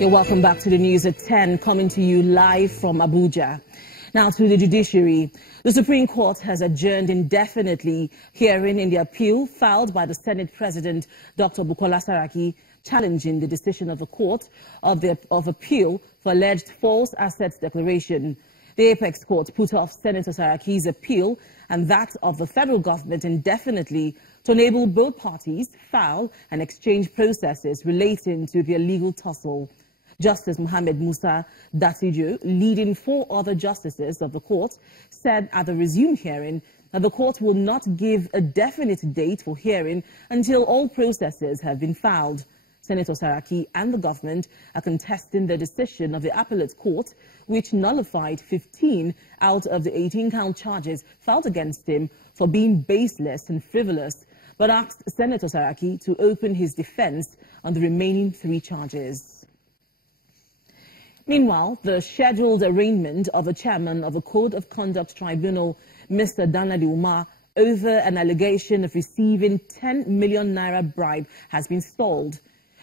You're welcome back to the news at 10, coming to you live from Abuja. Now to the judiciary. The Supreme Court has adjourned indefinitely hearing in the appeal filed by the Senate President, Dr. Bukola Saraki, challenging the decision of the Court of Appeal for alleged false assets declaration. The Apex Court put off Senator Saraki's appeal and that of the federal government indefinitely to enable both parties file and exchange processes relating to their legal tussle. Justice Mohammed Musa Datijo, leading 4 other justices of the court, said at the resumed hearing that the court will not give a definite date for hearing until all processes have been filed. Senator Saraki and the government are contesting the decision of the appellate court, which nullified 15 out of the 18-count charges filed against him for being baseless and frivolous, but asked Senator Saraki to open his defense on the remaining 3 charges. Meanwhile, the scheduled arraignment of the chairman of the Code of Conduct Tribunal, Mr. Danladi Umar, over an allegation of receiving 10 million naira bribe has been stalled.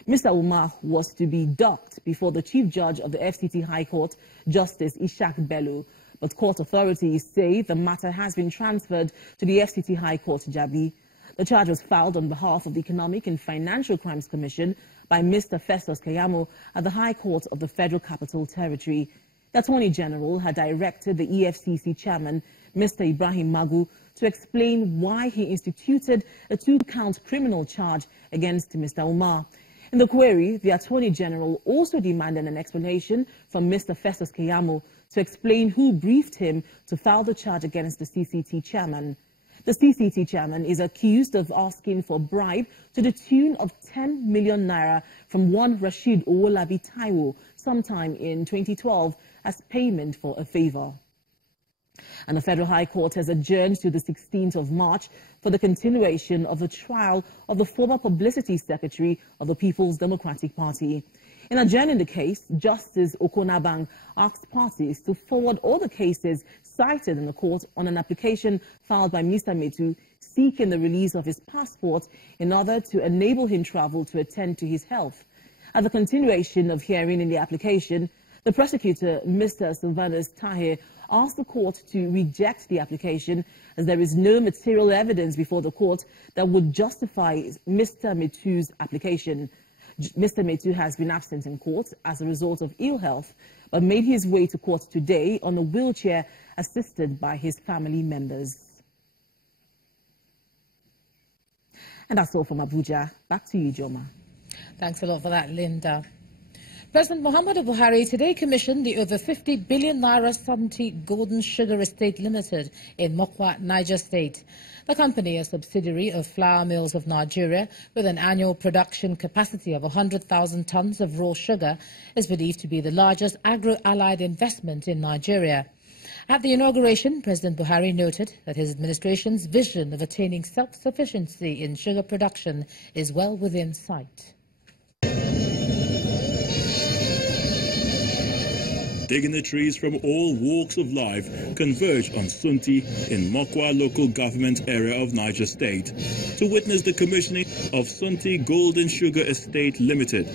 Mr. Umar was to be docked before the Chief Judge of the FCT High Court, Justice Ishak Bello, but court authorities say the matter has been transferred to the FCT High Court, Jabi. The charge was filed on behalf of the Economic and Financial Crimes Commission by Mr. Festus Keyamo at the High Court of the Federal Capital Territory. The Attorney General had directed the EFCC chairman, Mr. Ibrahim Magu, to explain why he instituted a 2-count criminal charge against Mr. Umar. In the query, the Attorney General also demanded an explanation from Mr. Festus Keyamo to explain who briefed him to file the charge against the CCT chairman. The CCT chairman is accused of asking for bribe to the tune of 10 million naira from one Rashid Owolabi Taiwo sometime in 2012 as payment for a favor. And the Federal High Court has adjourned to the 16th of March for the continuation of the trial of the former Publicity Secretary of the People's Democratic Party. In adjourning the case, Justice Okonabang asked parties to forward all the cases cited in the court on an application filed by Mr. Metu seeking the release of his passport in order to enable him travel to attend to his health. At the continuation of hearing in the application, the prosecutor, Mr. Sylvanus Tahir, asked the court to reject the application as there is no material evidence before the court that would justify Mr. Metu's application. Mr. Metu has been absent in court as a result of ill health, but made his way to court today on a wheelchair assisted by his family members. And that's all from Abuja. Back to you, Joma. Thanks a lot for that, Linda. President Muhammadu Buhari today commissioned the over 50 billion naira Sonti Golden Sugar Estate Limited in Mokwa, Niger State. The company, a subsidiary of Flour Mills of Nigeria, with an annual production capacity of 100,000 tons of raw sugar, is believed to be the largest agro-allied investment in Nigeria. At the inauguration, President Buhari noted that his administration's vision of attaining self-sufficiency in sugar production is well within sight. Dignitaries from all walks of life converge on Sunti in Mokwa local government area of Niger State to witness the commissioning of Sunti Golden Sugar Estate Limited,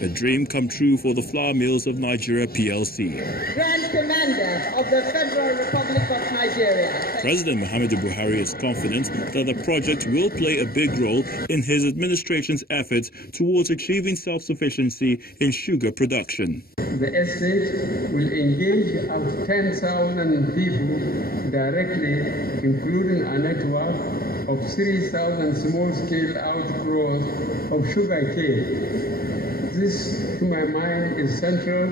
a dream come true for the Flour Mills of Nigeria PLC. Grand Commander of the Federal Republic of Nigeria. President Muhammadu Buhari is confident that the project will play a big role in his administration's efforts towards achieving self-sufficiency in sugar production. The estate will engage up to 10,000 people directly, including a network of 3,000 small-scale outgrowers of sugarcane. This, to my mind, is central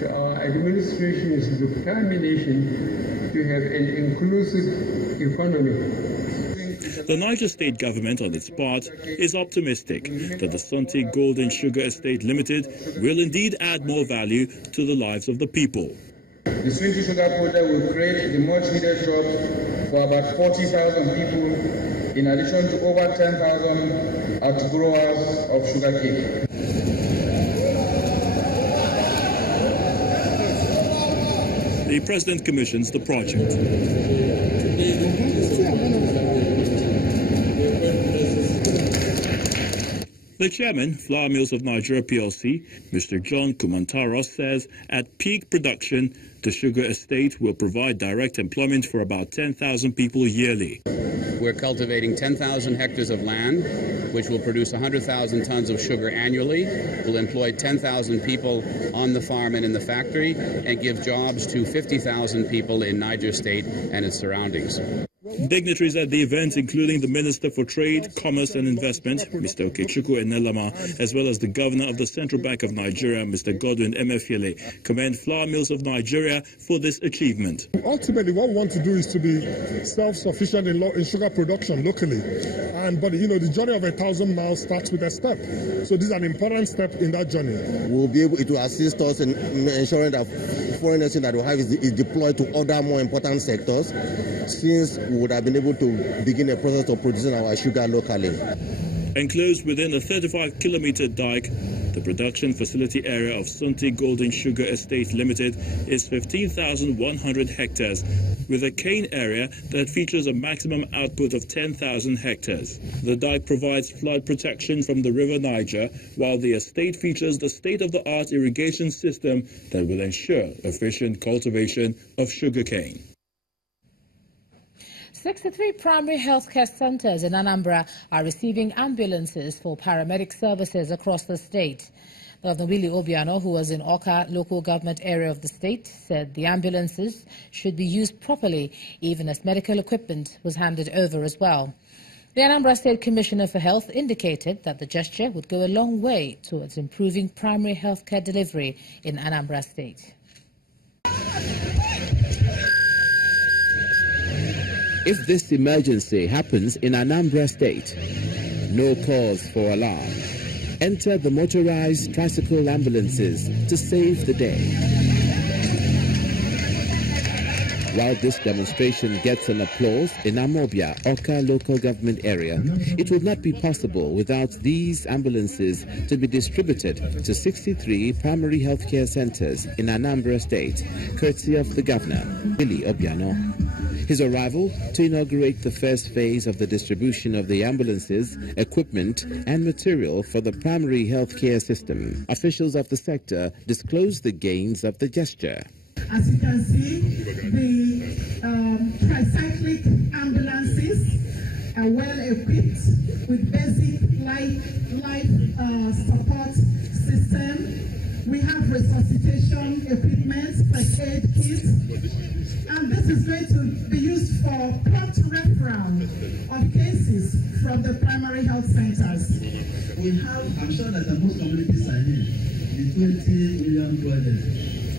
to our administration's determination to have an inclusive economy. The Niger State government, on its part, is optimistic that the Sonti Golden Sugar Estate Limited will indeed add more value to the lives of the people. The Sonti Sugar Project will create the much-needed jobs for about 40,000 people, in addition to over 10,000 outgrowers of sugarcane. The President commissions the project. The chairman, Flour Mills of Nigeria PLC, Mr. John Kumantaros, says at peak production, the sugar estate will provide direct employment for about 10,000 people yearly. We're cultivating 10,000 hectares of land, which will produce 100,000 tons of sugar annually. We'll employ 10,000 people on the farm and in the factory and give jobs to 50,000 people in Niger State and its surroundings. Dignitaries at the event, including the Minister for Trade, Commerce and Investment, Mr. Okechukwu Enelama, as well as the Governor of the Central Bank of Nigeria, Mr. Godwin Emefiele, commend Flour Mills of Nigeria for this achievement. Ultimately, what we want to do is to be self-sufficient in sugar production locally. But the journey of 1,000 miles starts with a step. So this is an important step in that journey. We'll be able to assist us in ensuring that foreign exchange that we have is deployed to other more important sectors, since we would have been able to begin a process of producing our sugar locally. Enclosed within a 35-kilometer dike, the production facility area of Sunti Golden Sugar Estate Limited is 15,100 hectares, with a cane area that features a maximum output of 10,000 hectares. The dike provides flood protection from the River Niger, while the estate features the state-of-the-art irrigation system that will ensure efficient cultivation of sugarcane. 63 primary healthcare centers in Anambra are receiving ambulances for paramedic services across the state. Governor Willie Obiano, who was in Awka local government area of the state, said the ambulances should be used properly, even as medical equipment was handed over as well. The Anambra State Commissioner for Health indicated that the gesture would go a long way towards improving primary healthcare delivery in Anambra State. If this emergency happens in Anambra State, no cause for alarm. Enter the motorized tricycle ambulances to save the day. While this demonstration gets an applause in Amobia, Awka local government area, it would not be possible without these ambulances to be distributed to 63 primary healthcare centers in Anambra State, courtesy of the Governor, Willie Obiano. His arrival to inaugurate the first phase of the distribution of the ambulances, equipment and material for the primary healthcare system. Officials of the sector disclosed the gains of the gesture. As you can see, the tricyclic ambulances are well equipped with basic life support system. We have resuscitation equipment, first aid kits, and this is going to be used for prompt referral of cases from the primary health centers. We have, I'm sure that most communities are here, the 20 million project.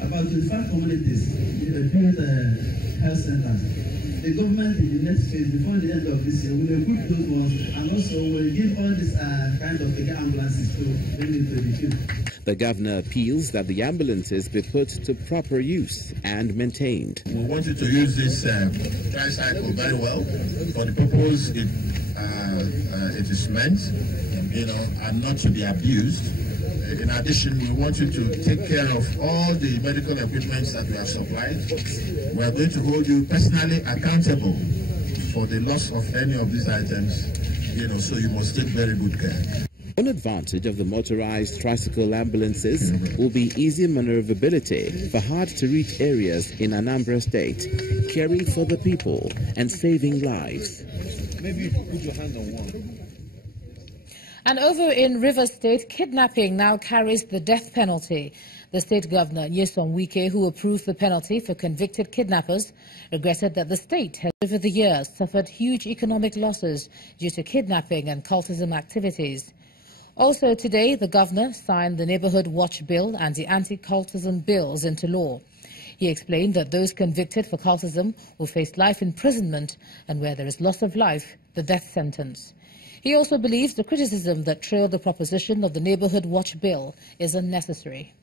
About 25 communities build health centers. The government in the next phase, before the end of this year, will equip those ones, and also will give all these kind of ambulances to bring into the field. The governor appeals that the ambulances be put to proper use and maintained. We wanted to use this tricycle very well for the purpose it is meant, and not to be abused. In addition, we want you to take care of all the medical equipment that we have supplied. We are going to hold you personally accountable for the loss of any of these items, so you must take very good care. One advantage of the motorized tricycle ambulances will be easy maneuverability for hard-to-reach areas in Anambra State, caring for the people and saving lives. Maybe you put your hand on one. And over in Rivers State, kidnapping now carries the death penalty. The state governor, Nyesom Wike, who approved the penalty for convicted kidnappers, regretted that the state has over the years suffered huge economic losses due to kidnapping and cultism activities. Also today, the governor signed the Neighborhood Watch Bill and the anti-cultism bills into law. He explained that those convicted for cultism will face life imprisonment, and where there is loss of life, the death sentence. He also believes the criticism that trailed the proposition of the Neighborhood Watch Bill is unnecessary.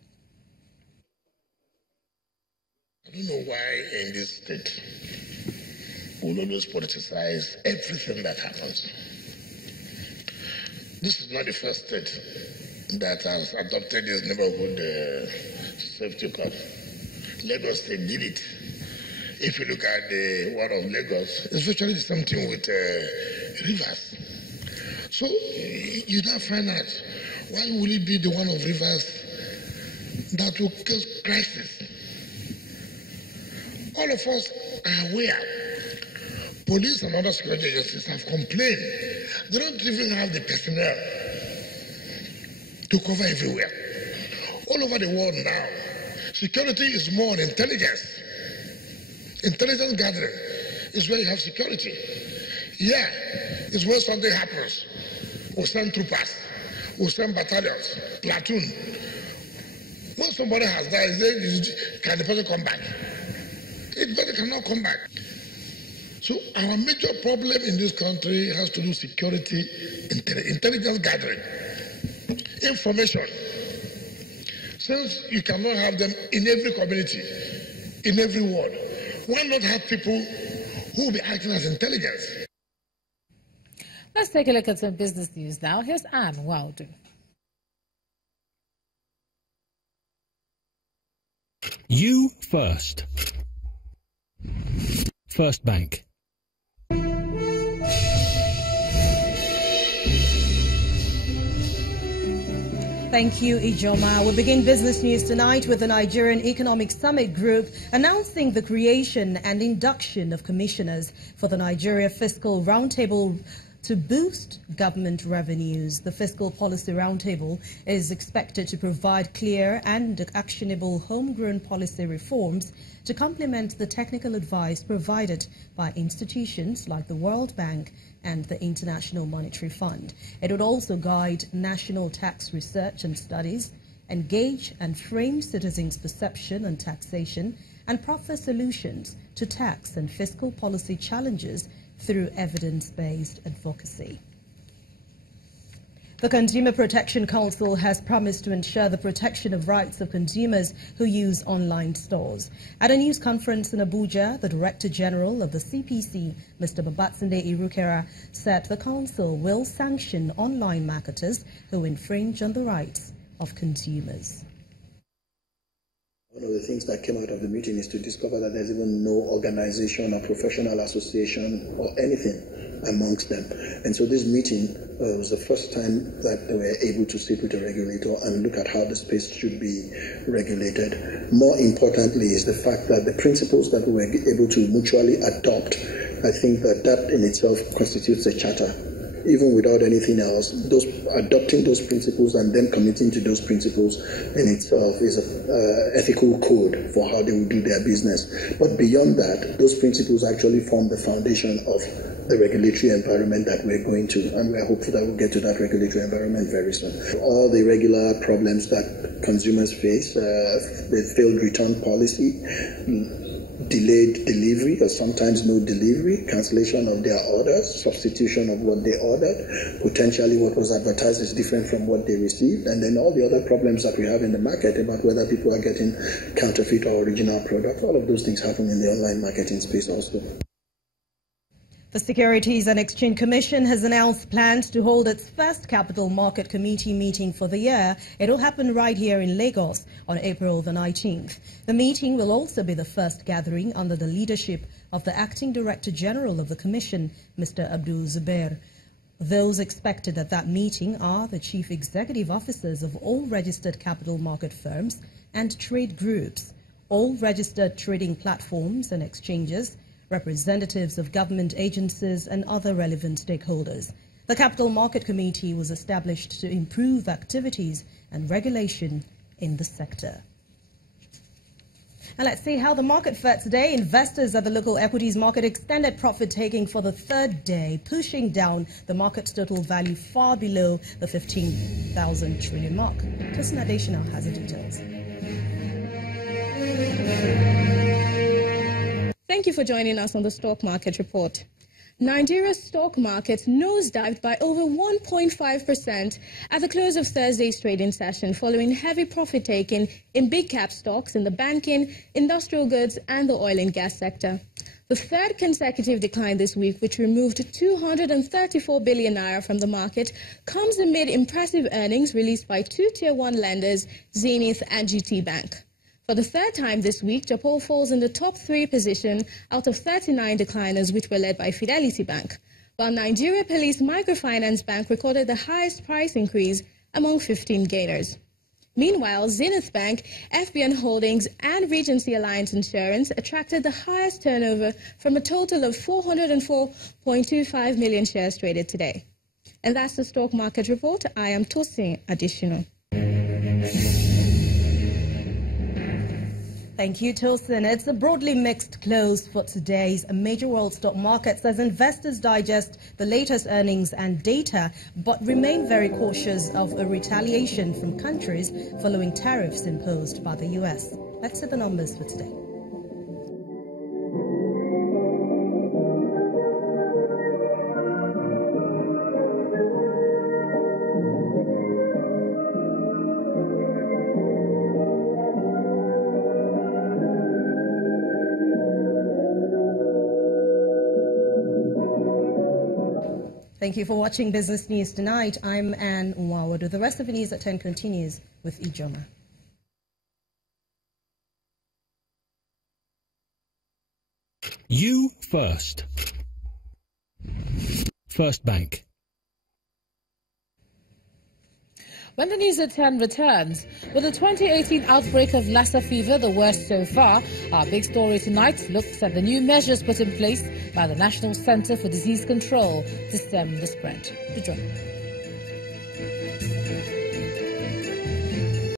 I don't know why in this state we always politicize everything that happens. This is not the first state that has adopted this neighborhood safety code. Lagos State did it. If you look at the one of Lagos, it's virtually the same thing with Rivers. So you now find out, why will it be the one of Rivers that will cause crisis? All of us are aware. Police and other security agencies have complained. They don't even have the personnel to cover everywhere. All over the world now, security is more on intelligence. Intelligence gathering is where you have security. Yeah, it's where something happens. We'll send troopers, we'll send battalions, platoon. When somebody has died, can the person come back? It better cannot come back. So our major problem in this country has to do with security, intelligence gathering, information. Since you cannot have them in every community, in every ward, why not have people who will be acting as intelligence? Let's take a look at some business news now. Here's Anne Wilder. You first. First Bank. Thank you, Ijoma. We begin business news tonight with the Nigerian Economic Summit Group announcing the creation and induction of commissioners for the Nigeria Fiscal Roundtable to boost government revenues. The Fiscal Policy Roundtable is expected to provide clear and actionable homegrown policy reforms to complement the technical advice provided by institutions like the World Bank and the International Monetary Fund. It would also guide national tax research and studies, engage and frame citizens' perception on taxation, and proffer solutions to tax and fiscal policy challenges through evidence-based advocacy. The Consumer Protection Council has promised to ensure the protection of rights of consumers who use online stores. At a news conference in Abuja, the Director General of the CPC, Mr. Babatunde Irukera, said the council will sanction online marketers who infringe on the rights of consumers. One of the things that came out of the meeting is to discover that there's even no organization or professional association or anything amongst them. And so this meeting was the first time that they were able to sit with a regulator and look at how the space should be regulated. More importantly is the fact that the principles that we were able to mutually adopt, I think that in itself constitutes a charter. Even without anything else, adopting those principles and then committing to those principles in itself is an ethical code for how they will do their business. But beyond that, those principles actually form the foundation of the regulatory environment that we're going to, and we're hopeful that we'll get to that regulatory environment very soon. All the regular problems that consumers face, the failed return policy, delayed delivery or sometimes no delivery, cancellation of their orders, substitution of what they ordered, potentially what was advertised is different from what they received, and then all the other problems that we have in the market about whether people are getting counterfeit or original products. All of those things happen in the online marketing space also. The Securities and Exchange Commission has announced plans to hold its first Capital Market Committee meeting for the year. It will happen right here in Lagos on April the 19th. The meeting will also be the first gathering under the leadership of the Acting Director General of the Commission, Mr. Abdul Zubair. Those expected at that meeting are the Chief Executive Officers of all registered capital market firms and trade groups, all registered trading platforms and exchanges, representatives of government agencies and other relevant stakeholders. The Capital Market Committee was established to improve activities and regulation in the sector. And let's see how the market fared today. Investors at the local equities market extended profit taking for the third day, pushing down the market's total value far below the 15,000 trillion mark. Tosin Adesina has the details. Thank you for joining us on the Stock Market Report. Nigeria's stock market nosedived by over 1.5% at the close of Thursday's trading session following heavy profit-taking in big-cap stocks in the banking, industrial goods and the oil and gas sector. The third consecutive decline this week, which removed 234 billion naira from the market, comes amid impressive earnings released by two Tier 1 lenders, Zenith and GT Bank. For the third time this week, Japan falls in the top 3 position out of 39 decliners, which were led by Fidelity Bank. while Nigeria Police Microfinance Bank recorded the highest price increase among 15 gainers. Meanwhile, Zenith Bank, FBN Holdings, and Regency Alliance Insurance attracted the highest turnover from a total of 404.25 million shares traded today. And that's the stock market report. I am Tosin Additional. Thank you, Tosin. It's a broadly mixed close for today's major world stock markets as investors digest the latest earnings and data, but remain very cautious of a retaliation from countries following tariffs imposed by the U.S. Let's see the numbers for today. Thank you for watching Business News Tonight. I'm Anne Nwawadu. The rest of the news at 10 continues with Ijoma. You first. First Bank. When the news at 10 returns, with the 2018 outbreak of Lassa fever, the worst so far, our big story tonight looks at the new measures put in place by the National Center for Disease Control to stem the spread. To join.